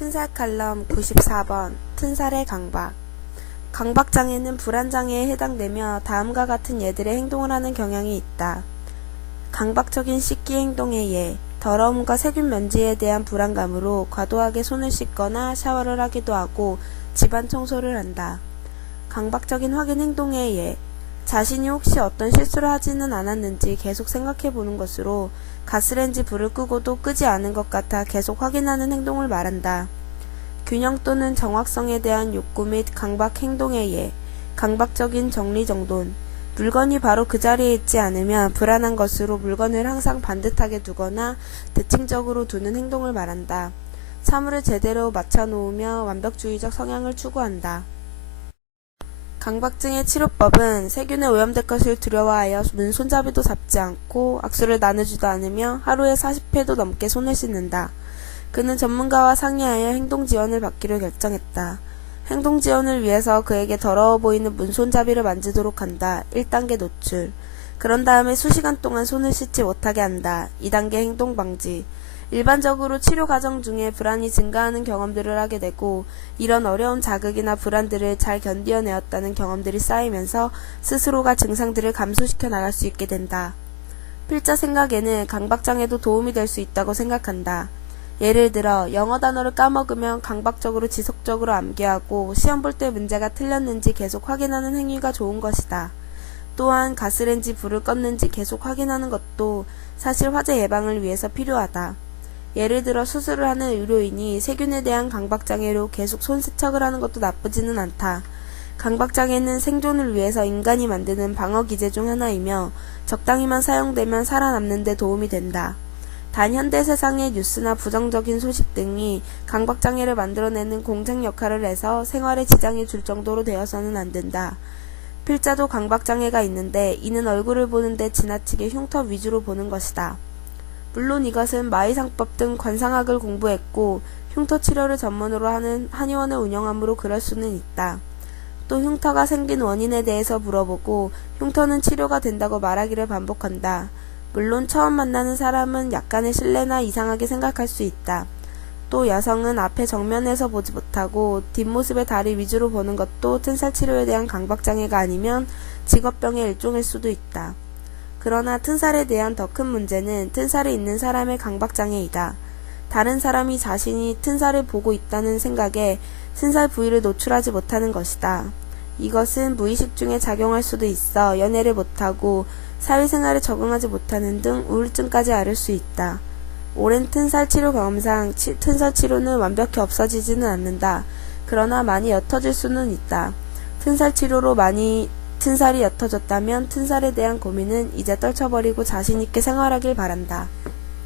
튼살 칼럼 94번 튼살의 강박. 강박장애는 불안장애에 해당되며 다음과 같은 예들의 행동을 하는 경향이 있다. 강박적인 씻기 행동의 예, 더러움과 세균 먼지에 대한 불안감으로 과도하게 손을 씻거나 샤워를 하기도 하고 집안 청소를 한다. 강박적인 확인 행동의 예, 자신이 혹시 어떤 실수를 하지는 않았는지 계속 생각해 보는 것으로 가스레인지 불을 끄고도 끄지 않은 것 같아 계속 확인하는 행동을 말한다. 균형 또는 정확성에 대한 욕구 및 강박 행동의 예, 강박적인 정리정돈. 물건이 바로 그 자리에 있지 않으면 불안한 것으로 물건을 항상 반듯하게 두거나 대칭적으로 두는 행동을 말한다. 사물을 제대로 맞춰놓으며 완벽주의적 성향을 추구한다. 강박증의 치료법은 세균에 오염될 것을 두려워하여 문 손잡이도 잡지 않고 악수를 나누지도 않으며 하루에 40회도 넘게 손을 씻는다. 그는 전문가와 상의하여 행동지원을 받기로 결정했다. 행동지원을 위해서 그에게 더러워 보이는 문 손잡이를 만지도록 한다. 1단계 노출. 그런 다음에 수시간 동안 손을 씻지 못하게 한다. 2단계 행동방지. 일반적으로 치료 과정 중에 불안이 증가하는 경험들을 하게 되고 이런 어려운 자극이나 불안들을 잘 견뎌내었다는 경험들이 쌓이면서 스스로가 증상들을 감소시켜 나갈 수 있게 된다. 필자 생각에는 강박장애도 도움이 될 수 있다고 생각한다. 예를 들어 영어 단어를 까먹으면 강박적으로 지속적으로 암기하고 시험 볼 때 문제가 틀렸는지 계속 확인하는 행위가 좋은 것이다. 또한 가스레인지 불을 껐는지 계속 확인하는 것도 사실 화재 예방을 위해서 필요하다. 예를 들어 수술을 하는 의료인이 세균에 대한 강박장애로 계속 손세척을 하는 것도 나쁘지는 않다. 강박장애는 생존을 위해서 인간이 만드는 방어기제 중 하나이며 적당히만 사용되면 살아남는 데 도움이 된다. 단 현대 세상의 뉴스나 부정적인 소식 등이 강박장애를 만들어내는 공생 역할을 해서 생활에 지장이 줄 정도로 되어서는 안 된다. 필자도 강박장애가 있는데 이는 얼굴을 보는데 지나치게 흉터 위주로 보는 것이다. 물론 이것은 마의상법 등 관상학을 공부했고 흉터 치료를 전문으로 하는 한의원을 운영하므로 그럴 수는 있다. 또 흉터가 생긴 원인에 대해서 물어보고 흉터는 치료가 된다고 말하기를 반복한다. 물론 처음 만나는 사람은 약간의 실례나 이상하게 생각할 수 있다. 또 여성은 앞에 정면에서 보지 못하고 뒷모습의 다리 위주로 보는 것도 튼살 치료에 대한 강박장애가 아니면 직업병의 일종일 수도 있다. 그러나 튼살에 대한 더 큰 문제는 튼살이 있는 사람의 강박장애이다. 다른 사람이 자신이 튼살을 보고 있다는 생각에 튼살 부위를 노출하지 못하는 것이다. 이것은 무의식 중에 작용할 수도 있어 연애를 못하고 사회생활에 적응하지 못하는 등 우울증까지 앓을 수 있다. 오랜 튼살 치료 경험상 튼살 치료는 완벽히 없어지지는 않는다. 그러나 많이 옅어질 수는 있다. 튼살 치료로 많이 튼살이 옅어졌다면 튼살에 대한 고민은 이제 떨쳐버리고 자신있게 생활하길 바란다.